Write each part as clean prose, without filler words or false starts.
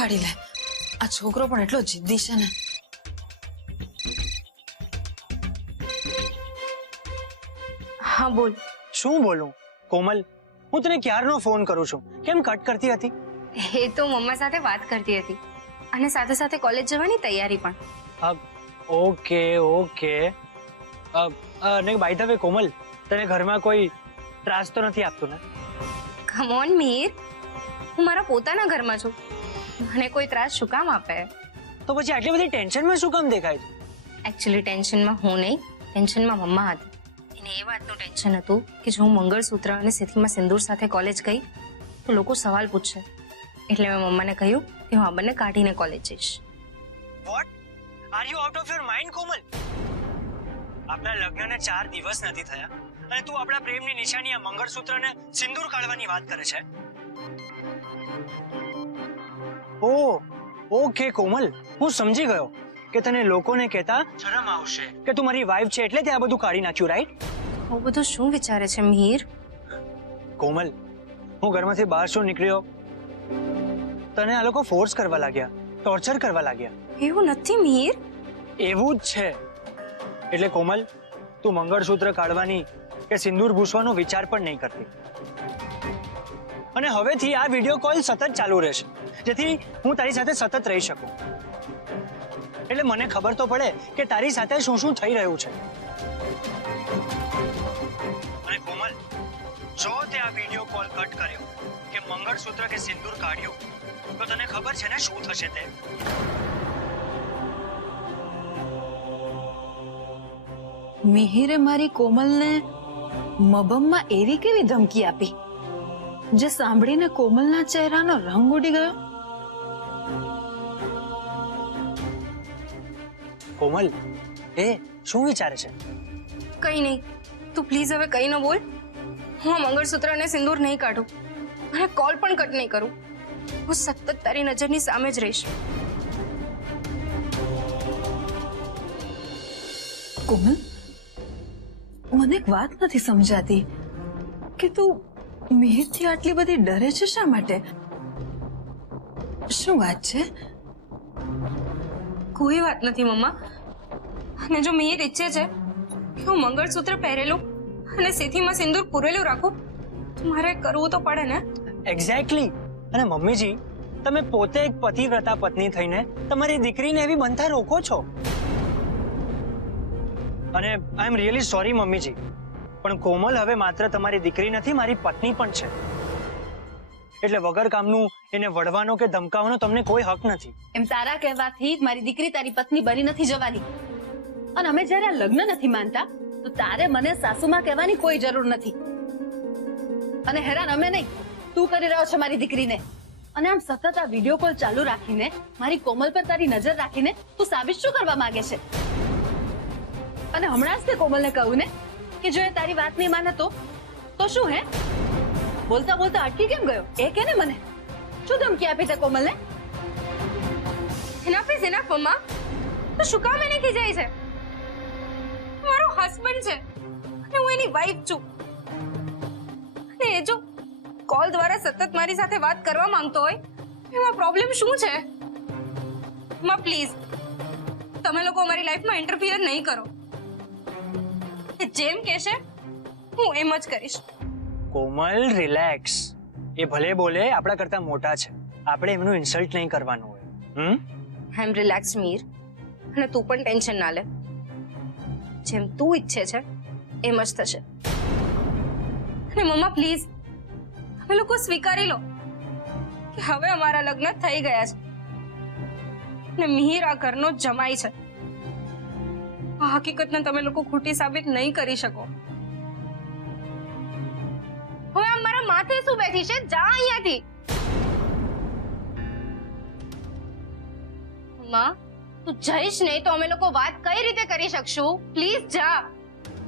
ઉપાડી લે. આ છોકરો પણ એટલો જિદ્દી છે ને. હા બોલ. શું બોલું કોમલ, હું તને ક્યારનો ફોન કરું છું, કેમ કટ કરતી હતી? એ તો મમ્મા સાથે વાત કરતી હતી અને સાથે સાથે કોલેજ જવાની તૈયારી પણ. Okay okay. ને બાય ધ વે કોમલ, તને ઘરમાં કોઈ ત્રાસ તો નથી આપતું ને? કમ ઓન મીર, હું મારા પોતાના ઘરમાં છું, મને કોઈ ત્રાસ શું કામ આપે? તો પછી આટલી બધી ટેન્શનમાં શું કામ દેખાય છે? એકચ્યુઅલી ટેન્શનમાં હું નહીં, ટેન્શનમાં મમ્મા હતી. એને એ વાતનું ટેન્શન હતું કે જો હું મંગળસૂત્ર અને સિથીમાં સિંદૂર સાથે કોલેજ ગઈ તો લોકો સવાલ પૂછશે, એટલે મેં મમ્માને કહ્યું કે હું આ બંને કાઢીને કોલેજ જઈશ. What? Are you out of your mind Komal? આપણા લગ્નને 4 દિવસ નથી થયા અને તું આપણા પ્રેમની નિશાની આ મંગળસૂત્રને સિંદૂર કાઢવાની વાત કરે છે? ઓહ ઓકે કોમલ, હું સમજી ગયો કે તને લોકોને કહેતા શરમ આવશે કે તું મારી વાઈફ છે એટલે તે આ બધું કાઢી નાખ્યું, રાઈટ? આવું બધું શું વિચારે છે મીર? કોમલ, હું ઘરમાંથી બહાર શું નીકળ્યો, તને આ લોકો ફોર્સ કરવા લાગ્યા, ટોર્ચર કરવા લાગ્યા. એવું નથી મીર. એવું જ છે. એટલે કોમલ, તું મંગળસૂત્ર કાઢવાની કે સિંદૂર ભૂસવાનો વિચાર પણ નહીં કરતી. અને હવેથી આ વિડિયો કોલ સતત ચાલુ રહેશે, જેથી હું તારી સાથે સતત રહી શકું. એટલે મને ખબર તો પડે કે તારી સાથે શું શું થઈ રહ્યું છે. અને કોમલ, જો તે આ વિડિયો કોલ કટ કર્યો કે મંગળસૂત્ર કે સિંદૂર કાઢ્યું તો તને ખબર છે ને શું થશે તે? મિહિરે મારી કોમલને મબમમાં એવી કેવી ધમકી આપી જે સાંભળીને કોમલના ચહેરાનો રંગ ઉડી ગયો. કોમલ, એ શું વિચારે છે? કઈ નહીં, તું પ્લીઝ હવે કઈ ન બોલ. હું આ મંગળસૂત્ર અને સિંદૂર નહીં કાઢું અને કોલ પણ કટ નહીં કરું. હું સતત તારી નજરની સામે જ રહીશ. કોમલ, મને એક વાત નથી સમજાતી કે તું મિહિરથી આટલી બધી ડરે છે શા માટે? શું વાત છે? કોઈ વાત નથી મમ્મા. અને જો મિહિર ઈચ્છે છે કે હું મંગળસૂત્ર પહેરેલું અને સિથીમાં સિંદૂર પૂરેલું રાખું તો મારે કરવું તો પડે ને. એક્ઝેક્ટલી. અને મમ્મીજી, તમે પોતે એક પતિવ્રતા પત્ની થઈને તમારી દીકરીને એવી બનતા રોકો છો. અને આઈ એમ રિયલી સોરી મમ્મીજી, પણ કોમલ હવે માત્ર તમારી દીકરી નથી, મારી પત્ની પણ છે. એટલે વગર કામનું એને વઢવાનો કે ધમકાવવાનો તમને કોઈ હક નથી. એમ તારા કહેવાથી મારી દીકરી તારી પત્ની બની નથી જવાની. અને અમે જ્યારે આ લગ્ન નથી માનતા તો તારે મને સાસુમાં કહેવાની કોઈ જરૂર નથી. અને હેરાન અમે નહીં, તું કરી રહ્યો છે મારી દીકરીને. અને આમ સતત આ વિડીયો કોલ ચાલુ રાખીને મારી કોમલ પર તારી નજર રાખીને તું સાબિત શું કરવા માંગે છે? અને હમણાં જ તે કોમલને કહ્યું ને કે જો એ તારી વાત નહીં માને તો શું? હે, બોલતા બોલતા અટકી કેમ ગયો? એ કે ને મને શું ધમકી આપી તે કોમલને? ઇનફ ઇઝ ઇનફ મમ્મા. તો શું કામ એને ખીજાય છે? મારો હસબન્ડ છે અને હું એની વાઈફ છું. અને એ જો કોલ દ્વારા સતત મારી સાથે વાત કરવા માંગતો હોય એમાં પ્રોબ્લેમ શું છે? મમ્મા પ્લીઝ, તમે લોકો અમારી લાઈફમાં ઇન્ટરફિયર નહીં કરો. જેમ કહેશે હું એમ જ કરીશ. કોમલ, રિલેક્સ. એ ભલે બોલે, આપણા કરતા મોટા છે, આપણે એમનું ઇન્સલ્ટ નહીં કરવાનું હોય. આઈ એમ રિલેક્સ મીર, અને તું પણ ટેન્શન ના લે. જેમ તું ઈચ્છે છે એમ જ થશે. અને મમ્મા પ્લીઝ, તમે લોકો સ્વીકારી લો કે હવે અમારા લગ્ન થઈ ગયા છે અને મિહિર આ ઘરનો જમાઈ છે. આ હકીકતને તમે લોકો ખોટી સાબિત નહીં કરી શકો. હવે આમ મારા માથે શું બેઠી છે? જા અહીંયાથી. માં, તું જઈશ નહીં તો અમે લોકો વાત કઈ રીતે કરી શકશું? પ્લીઝ જા,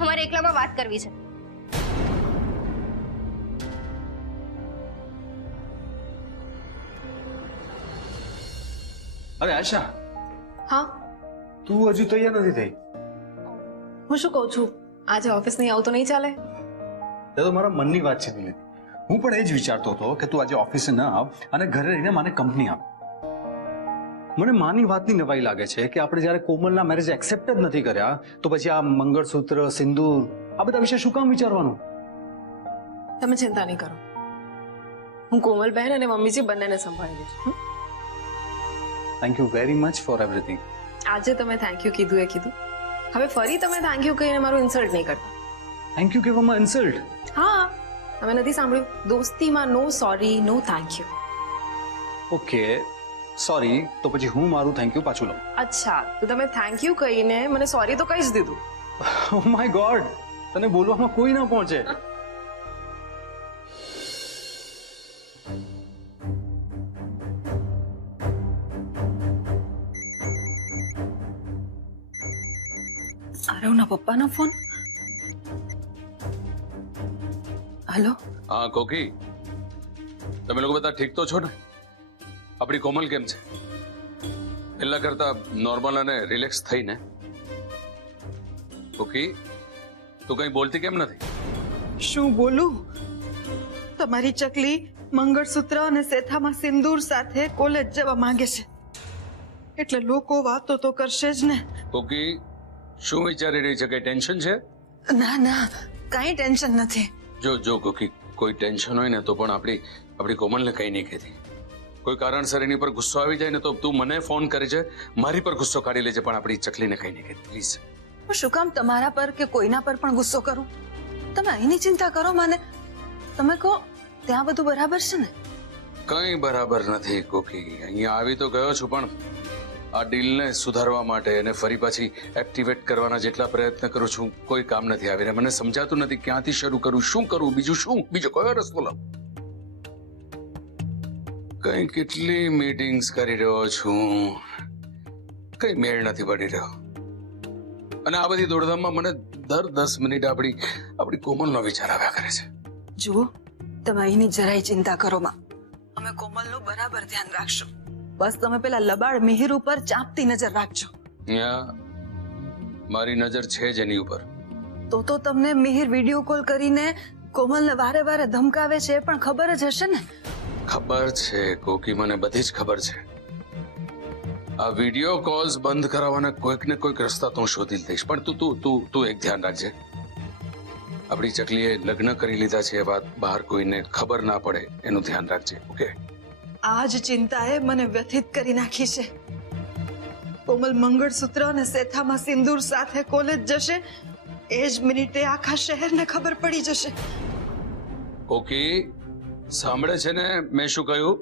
અમારે એકલામાં વાત કરવી છે. અરે આશા, હા, તું હજુ તૈયાર નથી થઈ. હું શું કહું છું, આજે ઓફિસ નહીં આવું તો નહીં ચાલે? તે તો મારા મનની વાત છે નિલેતી. હું પણ એ જ વિચારતો હતો કે તું આજે ઓફિસે ન આવ અને ઘરે રહીને મને કંપની આપ. મને માની વાતની નવાઈ લાગે છે કે આપણે જ્યારે કોમલના મેરેજ એક્સેપ્ટ જ નથી કર્યા તો પછી આ મંગળસૂત્ર સિંદૂર આ બધા વિશે શું કામ વિચારવાનું? તમે ચિંતા નહીં કરો, હું કોમલબહેન અને મમ્મીજી બંનેને સંભાળી લઈશ. Thank you very much for everything. આજે તમે થેન્ક યુ કીધું એ કીધું, હવે ફરી તમે થેન્ક યુ કહીને મારું ઇન્સલ્ટ નહીં કરતા. થેન્ક યુ કહેવામાં ઇન્સલ્ટ? હા, તમે નથી સાંભળ્યું? દોસ્તીમાં no sorry, no thank you. Okay sorry, તો પછી હું મારું થેન્ક યુ પાછું લઉં. અચ્છા, તો તમે થેન્ક યુ કહીને મને સોરી તો કહી જ દીધું. ઓ માય ગોડ, તને બોલવામાં કોઈ ના પહોંચે. આરવના પપ્પાનો ફોન. હલો. હા કોકી, તમે લોકો બધા ઠીક તો છો ને? આપણી કોમલ કેમ છે? પહેલા કરતા નોર્મલ અને રિલેક્સ થઈને? કોકી, તું કઈ બોલતી કેમ નથી? શું બોલું? તમારી ચકલી મંગળસૂત્ર અને સેથામાં સિંદૂર સાથે કોલેજ જવા માંગે છે, એટલે લોકો વાતો તો કરશે જ ને. કોકી, શું વિચારી રહી છે? કઈ ટેન્શન છે? ના ના, કાંઈ ટેન્શન નથી. જો કોકી, કોઈ ટેન્શન હોય ને તો પણ આપણી કોમલને કઈ નહીં કહેતી. કોઈ કારણસર એની પર ગુસ્સો આવી જાય ને તો તું મને ફોન કરે છે, મારી પર ગુસ્સો કાઢી લેજે, પણ આપણી ચકલીને કઈ નહીં કહેતી પ્લીઝ. હું શું કામ તમારા પર કે કોઈના પર પણ ગુસ્સો કરું? તમે અહીંની ચિંતા કરો મને. તમે કહો ત્યાં બધું બરાબર છે ને? કઈ બરાબર નથી કોકી. અહીંયા આવી તો ગયો છું, પણ આ ડીલને સુધારવા માટે અને ફરી પાછી એક્ટિવેટ કરવાના જેટલા પ્રયત્ન કરું છું કોઈ કામ નથી આવી રહ્યા. મને સમજાતું નથી ક્યાંથી શરૂ કરું, શું કરું, બીજો કયો રસ્તો લાવું. કઈ કેટલી મીટિંગ્સ કરી રહ્યો છું, કઈ મેળ નથી પડી રહ્યો. અને આ બધી દોડધામમાં મને દર 10 મિનિટ આપણી કોમલનો વિચાર આવ્યા કરે છે. જુઓ, તમે અહીંની જરાય ચિંતા કરો માં, અમે કોમલનું બરાબર ધ્યાન રાખશું. બસ તમે પેલા લબાડ મિહિર ઉપર ચાંપતી નજર રાખજો. મારી નજર છે જ એની ઉપર. તો તમને મિહિર વિડીયો કોલ કરીને કોમલને વારે વારે ધમકાવે છે એ પણ ખબર જ હશે ને? ખબર છે કોકી, મને બધી જ ખબર છે. આ વિડીયો કોલ્સ બંધ કરાવવાના કોઈક ને કોઈક રસ્તા તો હું શોધી જ દઈશ. પણ તું એક ધ્યાન રાખજે, આપણી ચકલીએ લગ્ન કરી લીધા છે એ વાત બહાર કોઈને ખબર ના પડે એનું ધ્યાન રાખજે. ઓકે? આ જ ચિંતાએ મને વ્યથિત કરી નાખી છે. કોમલ મંગળસૂત્ર અને સેથામાં સિંદૂર સાથે કોલેજ જશે એ જ મિનિટે આખા શહેરને ખબર પડી જશે. ઓકે, સાંભળે છે ને મેં શું કહ્યું?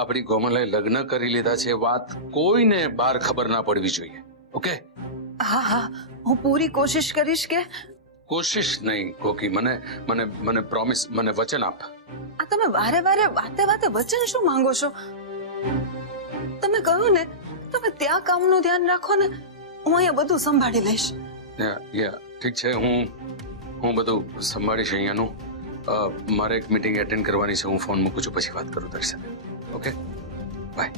આપણી કોમલે લગ્ન કરી લીધા છે વાત કોઈને બહાર ખબર ના પડવી જોઈએ. ઓકે? હા હા, હું પૂરી કોશિશ કરીશ કે. કોશિશ નહીં કોકી, મને પ્રોમિસ, મને વચન આપ. આ તમે વારે વારે વાતે વચન શું માંગો છો? તમે કહ્યું ને તમે ત્યાં કામનું ધ્યાન રાખો ને, હું અહીંયા બધું સંભાળી લઈશ. ઠીક છે, હું બધું સંભાળીશ અહીંયાનું. મારે એક મીટિંગ એટેન્ડ કરવાની છે, હું ફોન મૂકું છું, પછી વાત કરું તારી સાથે. Okay, bye.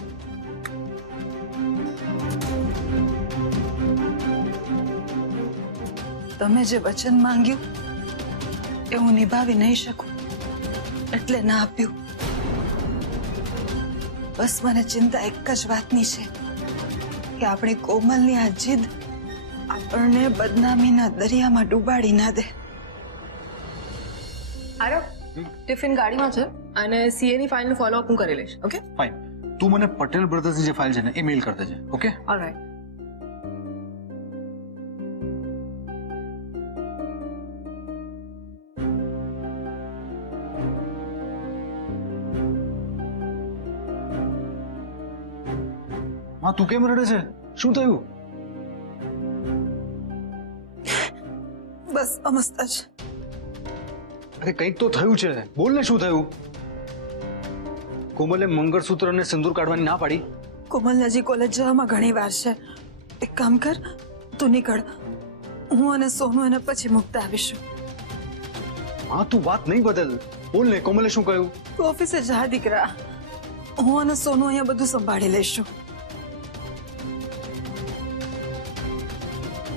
તમે જે વચન માંગ્યું એ હું નિભાવી નહીં શકું, એટલે ના આપ્યું. બસ મને ચિંતા એક જ વાતની છે કે આપણી કોમલની આ જીદ આપણને બદનામીના દરિયામાં ડૂબાડી ના દે. આરવ, ટિફિન ગાડીમાં છે અને સીએ ની ફાઇલનું ફોલોઅપ હું કરી લઈશ. ઓકે? ફાઇન, તું મને પટેલ બ્રધર્સની જે ફાઇલ છે ને એ મેલ કરી દેજે. ઓકે? ઓલરાઈટ. હા, તું કેમ રડે છે? શું થયું? બસ અમસ્ત જ. અરે કંઈક તો થયું છે, બોલ ને શું થયું? કોમલે મંગળસૂત્ર અને સિંદૂર કાઢવાની ના પાડી. કોમલ હજી કોલેજ જવામાં ઘણી વાર છે. એક કામ કર, તું નીકળ, હું અને સોનુ એને પછી મૂકતા આવીશું. હા, તું વાત નહીં બદલ, બોલ ને કોમલે શું કહ્યું? તું ઓફિસે જા દીકરા, હું અને સોનુ અહીંયા બધું સંભાળી લઈશું.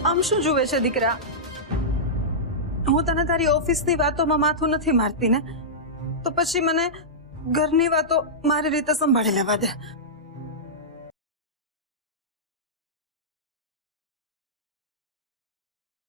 આમ શું જુએ છે દીકરા? હું તને તારી ઓફિસની વાતોમાં માથું નથી મારતી ને, તો પછી મને ઘરની વાતો મારી રીતે સંભાળી લેવા દે.